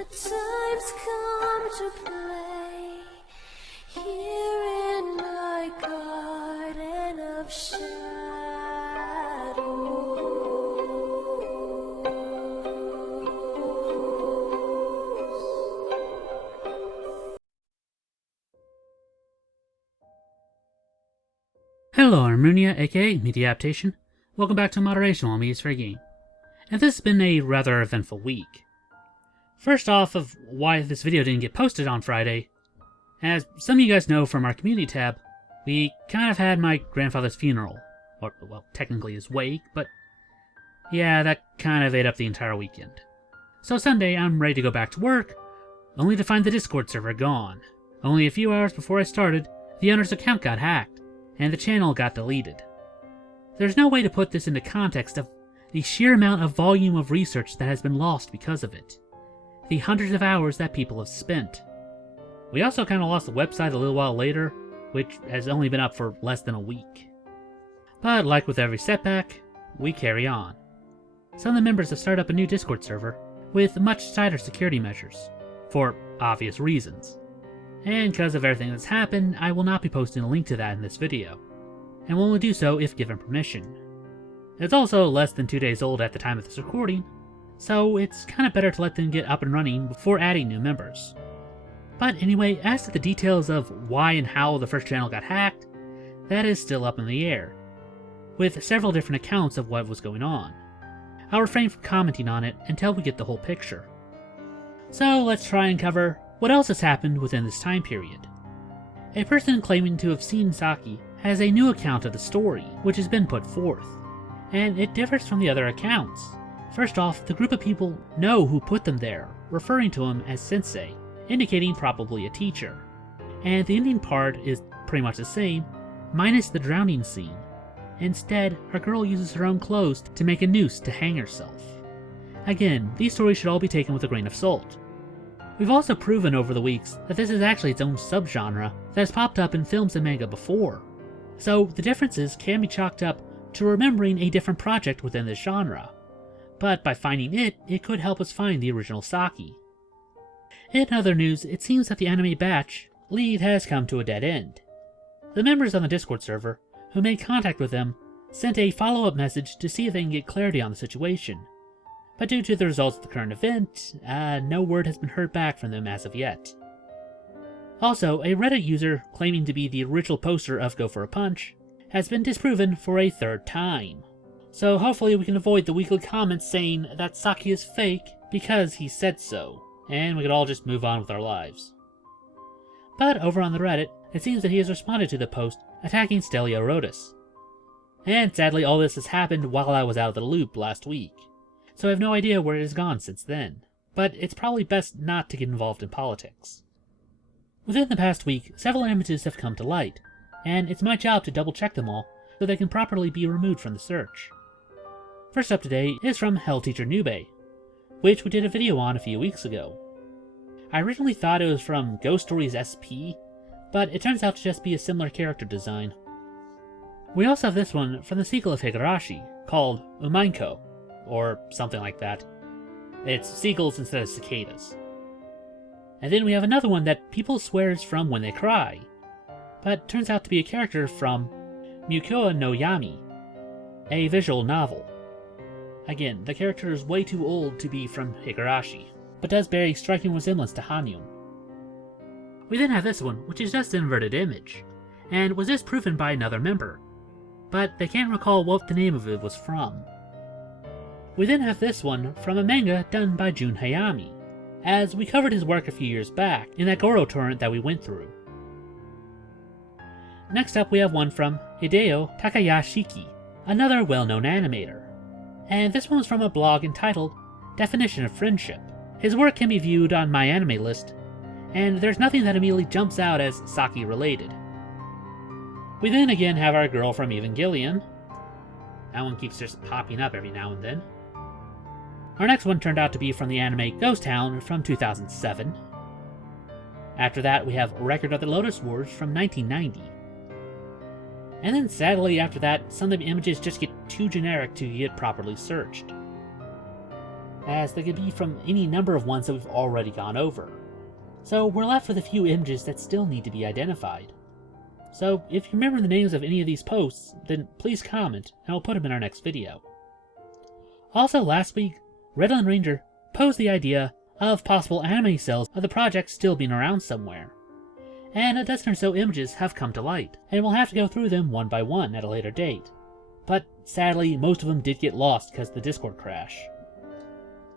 The time's come to play here in my garden of Hello, I'm Runia, aka Media Adaptation. Welcome back to Moderation while Media's Fair Game. And this has been a rather eventful week. First off, of why this video didn't get posted on Friday. As some of you guys know from our community tab, we kind of had my grandfather's funeral. Or, well, technically his wake, but yeah, that kind of ate up the entire weekend. So Sunday, I'm ready to go back to work, only to find the Discord server gone. Only a few hours before I started, the owner's account got hacked, and the channel got deleted. There's no way to put this into context of the sheer amount of volume of research that has been lost because of it. The hundreds of hours that people have spent. We also kind of lost the website a little while later, which has only been up for less than a week. But like with every setback, we carry on. Some of the members have started up a new Discord server with much tighter security measures, for obvious reasons. And because of everything that's happened, I will not be posting a link to that in this video, and will only do so if given permission. It's also less than 2 days old at the time of this recording, so it's kind of better to let them get up and running before adding new members. But anyway, as to the details of why and how the first channel got hacked, that is still up in the air, with several different accounts of what was going on. I'll refrain from commenting on it until we get the whole picture. So let's try and cover what else has happened within this time period. A person claiming to have seen Saki has a new account of the story, which has been put forth, and it differs from the other accounts. First off, the group of people know who put them there, referring to him as Sensei, indicating probably a teacher. And the ending part is pretty much the same, minus the drowning scene. Instead, our girl uses her own clothes to make a noose to hang herself. Again, these stories should all be taken with a grain of salt. We've also proven over the weeks that this is actually its own subgenre that has popped up in films and manga before. So the differences can be chalked up to remembering a different project within this genre. But by finding it, it could help us find the original Saki. In other news, it seems that the anime batch lead has come to a dead end. The members on the Discord server, who made contact with them, sent a follow-up message to see if they can get clarity on the situation. But due to the results of the current event, no word has been heard back from them as of yet. Also, a Reddit user claiming to be the original poster of Go for a Punch has been disproven for a third time. So hopefully we can avoid the weekly comments saying that Saki is fake because he said so, and we can all just move on with our lives. But over on the Reddit, it seems that he has responded to the post attacking Stelio Rotus. And sadly all this has happened while I was out of the loop last week, so I have no idea where it has gone since then, but it's probably best not to get involved in politics. Within the past week, several images have come to light, and it's my job to double check them all so they can properly be removed from the search. First up today is from Hell Teacher Nube, which we did a video on a few weeks ago. I originally thought it was from Ghost Stories SP, but it turns out to just be a similar character design. We also have this one from the sequel of Higurashi, called Umainko, or something like that. It's seagulls instead of cicadas. And then we have another one that people swear is from When They Cry, but turns out to be a character from Mukyo no Yami, a visual novel. Again, the character is way too old to be from Higurashi, but does bear a striking resemblance to Hanyon. We then have this one, which is just an inverted image, and was disproven by another member, but they can't recall what the name of it was from. We then have this one from a manga done by Jun Hayami, as we covered his work a few years back in that Goro torrent that we went through. Next up we have one from Hideo Takayashiki, another well-known animator. And this one's from a blog entitled Definition of Friendship. His work can be viewed on my anime list, and there's nothing that immediately jumps out as Saki related. We then again have our girl from Evangelion. That one keeps just popping up every now and then. Our next one turned out to be from the anime Ghost Town from 2007. After that we have Record of the Lotus Wars from 1990. And then sadly after that, some of the images just get too generic to get properly searched. as they could be from any number of ones that we've already gone over. So we're left with a few images that still need to be identified. So if you remember the names of any of these posts, then please comment and I'll put them in our next video. Also last week, Redland Ranger posed the idea of possible anime cells of the project still being around somewhere. And a dozen or so images have come to light, and we'll have to go through them one by one at a later date. But sadly, most of them did get lost because of the Discord crash.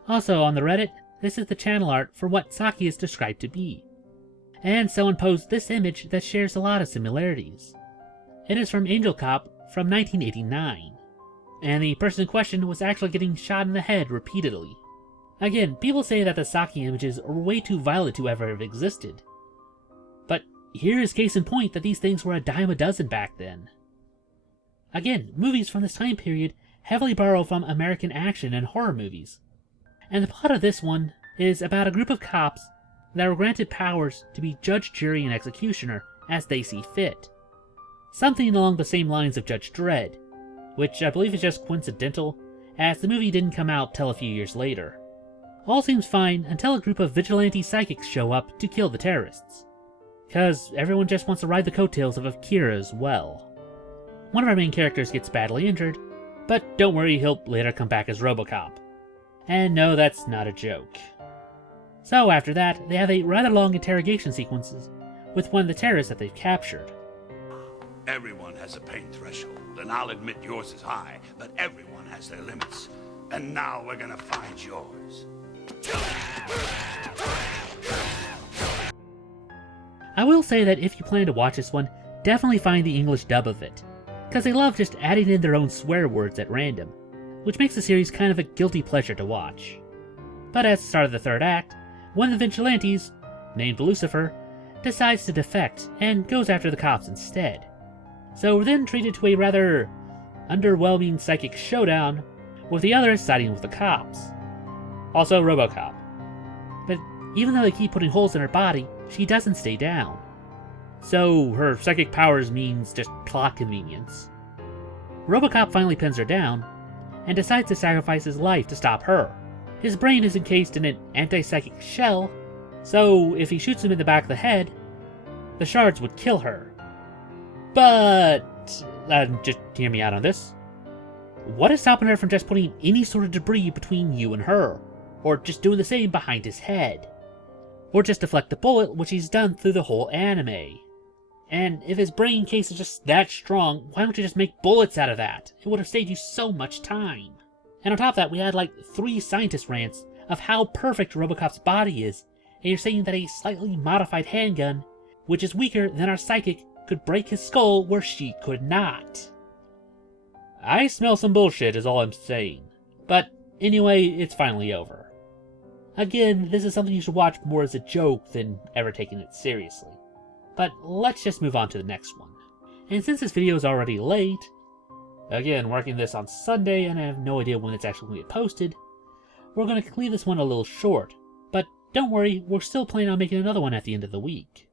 Also on the Reddit, this is the channel art for what Saki is described to be. And someone posed this image that shares a lot of similarities. It is from Angel Cop from 1989. And the person in question was actually getting shot in the head repeatedly. Again, people say that the Saki images are way too violent to ever have existed. But here is case in point that these things were a dime a dozen back then. Again, movies from this time period heavily borrow from American action and horror movies. And the plot of this one is about a group of cops that were granted powers to be judge, jury, and executioner as they see fit. Something along the same lines of Judge Dredd, which I believe is just coincidental, as the movie didn't come out till a few years later. All seems fine until a group of vigilante psychics show up to kill the terrorists. Cause everyone just wants to ride the coattails of Akira as well. One of our main characters gets badly injured, but don't worry, he'll later come back as RoboCop. And no, that's not a joke. So after that, they have a rather long interrogation sequences with one of the terrorists that they've captured. Everyone has a pain threshold, and I'll admit yours is high, but everyone has their limits. And now we're gonna find yours. I will say that if you plan to watch this one, definitely find the English dub of it, because they love just adding in their own swear words at random, which makes the series kind of a guilty pleasure to watch. But at the start of the third act, one of the vigilantes, named Lucifer, decides to defect and goes after the cops instead. So we're then treated to a rather underwhelming psychic showdown, with the others siding with the cops. Also RoboCop. But even though they keep putting holes in her body, she doesn't stay down. So her psychic powers means just plot convenience. RoboCop finally pins her down, and decides to sacrifice his life to stop her. His brain is encased in an anti-psychic shell, so if he shoots him in the back of the head, the shards would kill her. But, just hear me out on this. What is stopping her from just putting any sort of debris between you and her? Or just doing the same behind his head? Or just deflect the bullet, which he's done through the whole anime? And if his brain case is just that strong, why don't you just make bullets out of that? It would have saved you so much time. And on top of that, we had like 3 scientist rants of how perfect RoboCop's body is, and you're saying that a slightly modified handgun, which is weaker than our psychic, could break his skull where she could not. I smell some bullshit is all I'm saying. But anyway, it's finally over. Again, this is something you should watch more as a joke than ever taking it seriously. But let's just move on to the next one. And since this video is already late, again, working this on Sunday and I have no idea when it's actually going to get posted, we're going to leave this one a little short. But don't worry, we're still planning on making another one at the end of the week.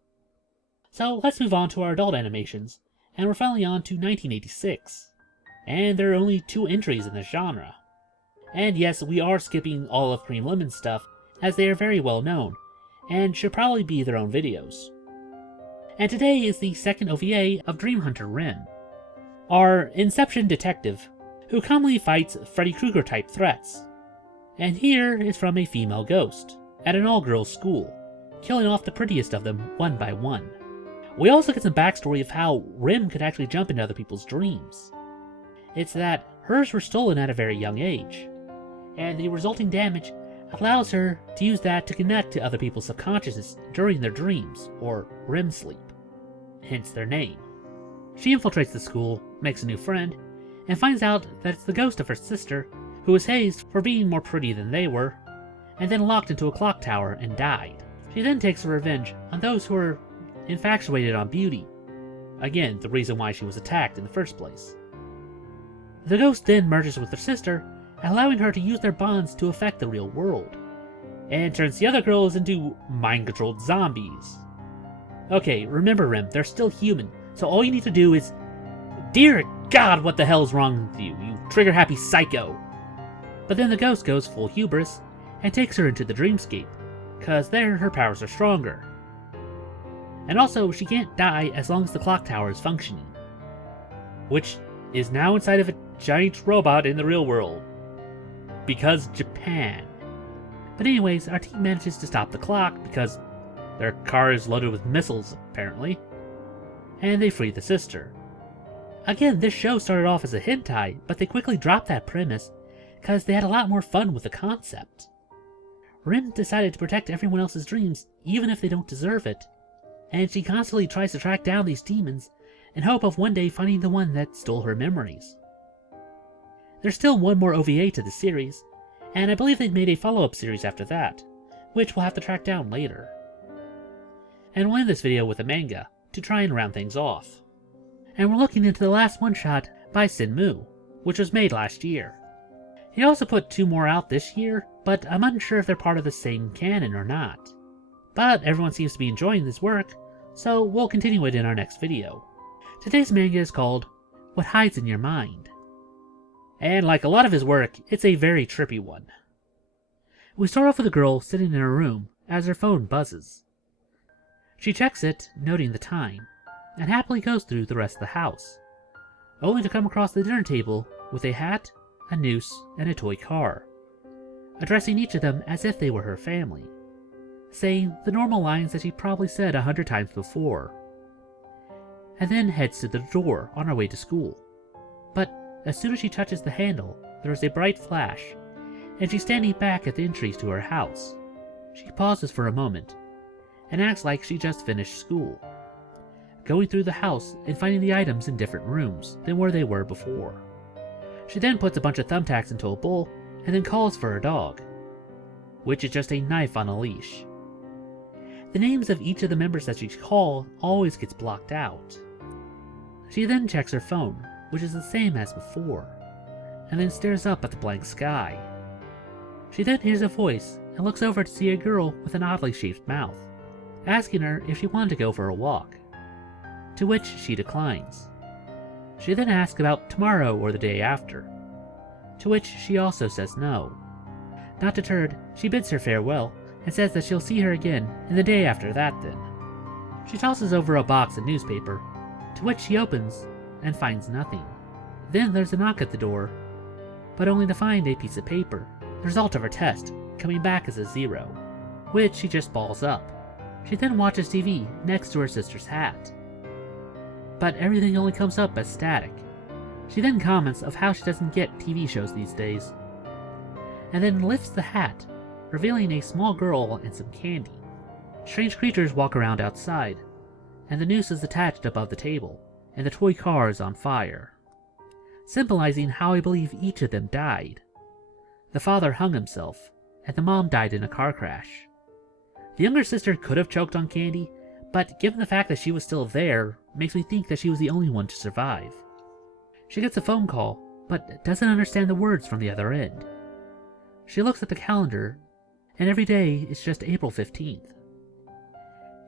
So let's move on to our adult animations, and we're finally on to 1986. And there are only 2 entries in this genre. And yes, we are skipping all of Cream Lemon's stuff, as they are very well known, and should probably be their own videos. And today is the second OVA of Dream Hunter Rim, our Inception detective, who commonly fights Freddy Krueger type threats. And here is from a female ghost, at an all-girls school, killing off the prettiest of them one by one. We also get some backstory of how Rim could actually jump into other people's dreams. It's that hers were stolen at a very young age, and the resulting damage allows her to use that to connect to other people's subconsciousness during their dreams, or REM sleep, hence their name. She infiltrates the school, makes a new friend, and finds out that it's the ghost of her sister, who was hazed for being more pretty than they were, and then locked into a clock tower and died. She then takes her revenge on those who were infatuated on beauty. Again, the reason why she was attacked in the first place. The ghost then merges with her sister, allowing her to use their bonds to affect the real world, and turns the other girls into mind-controlled zombies. Okay, remember Rem, they're still human, so all you need to do is... Dear God, what the hell is wrong with you, you trigger-happy psycho? But then the ghost goes full hubris and takes her into the dreamscape, cause there her powers are stronger. And also, she can't die as long as the clock tower is functioning, which is now inside of a giant robot in the real world. Because Japan. But anyways, our team manages to stop the clock because their car is loaded with missiles, apparently, and they free the sister. Again, this show started off as a hentai, but they quickly dropped that premise because they had a lot more fun with the concept. Rin decided to protect everyone else's dreams, even if they don't deserve it, and she constantly tries to track down these demons in hope of one day finding the one that stole her memories. There's still one more OVA to the series, and I believe they've made a follow-up series after that, which we'll have to track down later. And we'll end this video with a manga, to try and round things off. And we're looking into the last one-shot by Sinmu, which was made last year. He also put 2 more out this year, but I'm unsure if they're part of the same canon or not. But everyone seems to be enjoying this work, so we'll continue it in our next video. Today's manga is called What Hides in Your Mind. And like a lot of his work, it's a very trippy one. We start off with a girl sitting in her room as her phone buzzes. She checks it, noting the time, and happily goes through the rest of the house, only to come across the dinner table with a hat, a noose, and a toy car, addressing each of them as if they were her family, saying the normal lines that she probably said 100 times before, and then heads to the door on her way to school. But as soon as she touches the handle, there is a bright flash, and she's standing back at the entrance to her house. She pauses for a moment, and acts like she just finished school, going through the house and finding the items in different rooms than where they were before. She then puts a bunch of thumbtacks into a bowl, and then calls for her dog, which is just a knife on a leash. The names of each of the members that she calls always gets blocked out. She then checks her phone, which is the same as before, and then stares up at the blank sky. She then hears a voice and looks over to see a girl with an oddly shaped mouth, asking her if she wanted to go for a walk, to which she declines. She then asks about tomorrow or the day after, to which she also says no. Not deterred, she bids her farewell and says that she'll see her again in the day after that then. She tosses over a box of newspaper, to which she opens and finds nothing. Then there's a knock at the door, but only to find a piece of paper, the result of her test, coming back as a 0, which she just balls up. She then watches TV next to her sister's hat, but everything only comes up as static. She then comments of how she doesn't get TV shows these days, and then lifts the hat, revealing a small girl and some candy. Strange creatures walk around outside, and the noose is attached above the table, and the toy car is on fire, symbolizing how I believe each of them died. The father hung himself, and the mom died in a car crash. The younger sister could have choked on candy, but given the fact that she was still there, makes me think that she was the only one to survive. She gets a phone call, but doesn't understand the words from the other end. She looks at the calendar, and every day is just April 15th.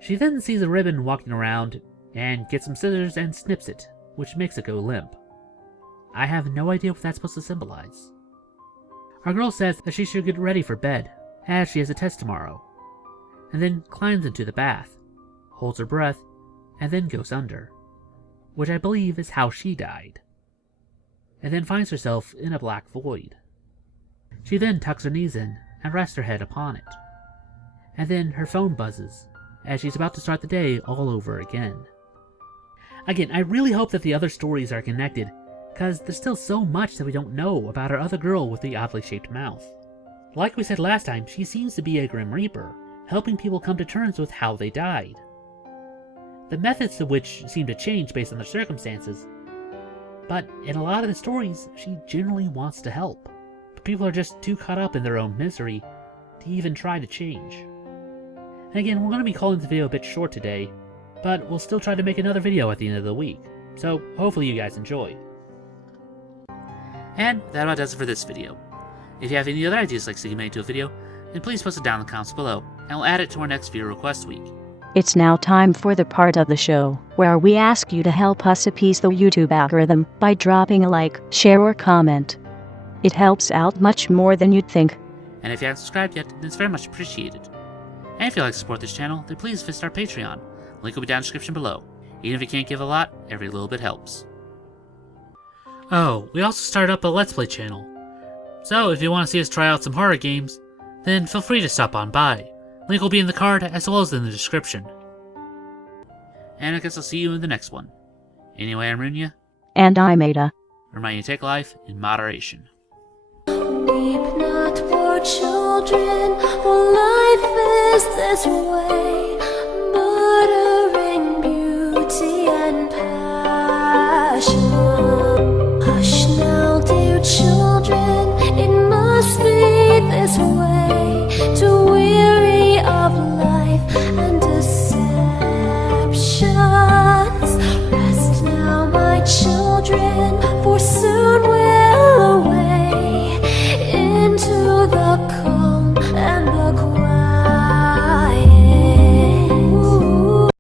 She then sees a ribbon walking around, and gets some scissors and snips it, which makes it go limp. I have no idea what that's supposed to symbolize. Our girl says that she should get ready for bed, as she has a test tomorrow, and then climbs into the bath, holds her breath, and then goes under, which I believe is how she died, and then finds herself in a black void. She then tucks her knees in and rests her head upon it, and then her phone buzzes as she's about to start the day all over again. Again, I really hope that the other stories are connected, because there's still so much that we don't know about our other girl with the oddly shaped mouth. Like we said last time, she seems to be a Grim Reaper, helping people come to terms with how they died. The methods of which seem to change based on their circumstances, but in a lot of the stories, she generally wants to help. But people are just too caught up in their own misery to even try to change. And again, we're going to be calling this video a bit short today, but we'll still try to make another video at the end of the week, so hopefully you guys enjoy. And that about does it for this video. If you have any other ideas like seeing made into a video, then please post it down in the comments below, and we'll add it to our next viewer request week. It's now time for the part of the show where we ask you to help us appease the YouTube algorithm by dropping a like, share, or comment. It helps out much more than you'd think. And if you haven't subscribed yet, then it's very much appreciated. And if you'd like to support this channel, then please visit our Patreon. Link will be down in the description below. Even if you can't give a lot, every little bit helps. Oh, we also started up a Let's Play channel. So if you want to see us try out some horror games, then feel free to stop on by. Link will be in the card as well as in the description. And I guess I'll see you in the next one. Anyway, I'm Runya. And I'm Ada. Remind you to take life in moderation. Weep not, poor children, for life is this way, murdering beauty and passion. Hush now, dear children, it must be this way, to weary of life and deceptions. Rest now, my children.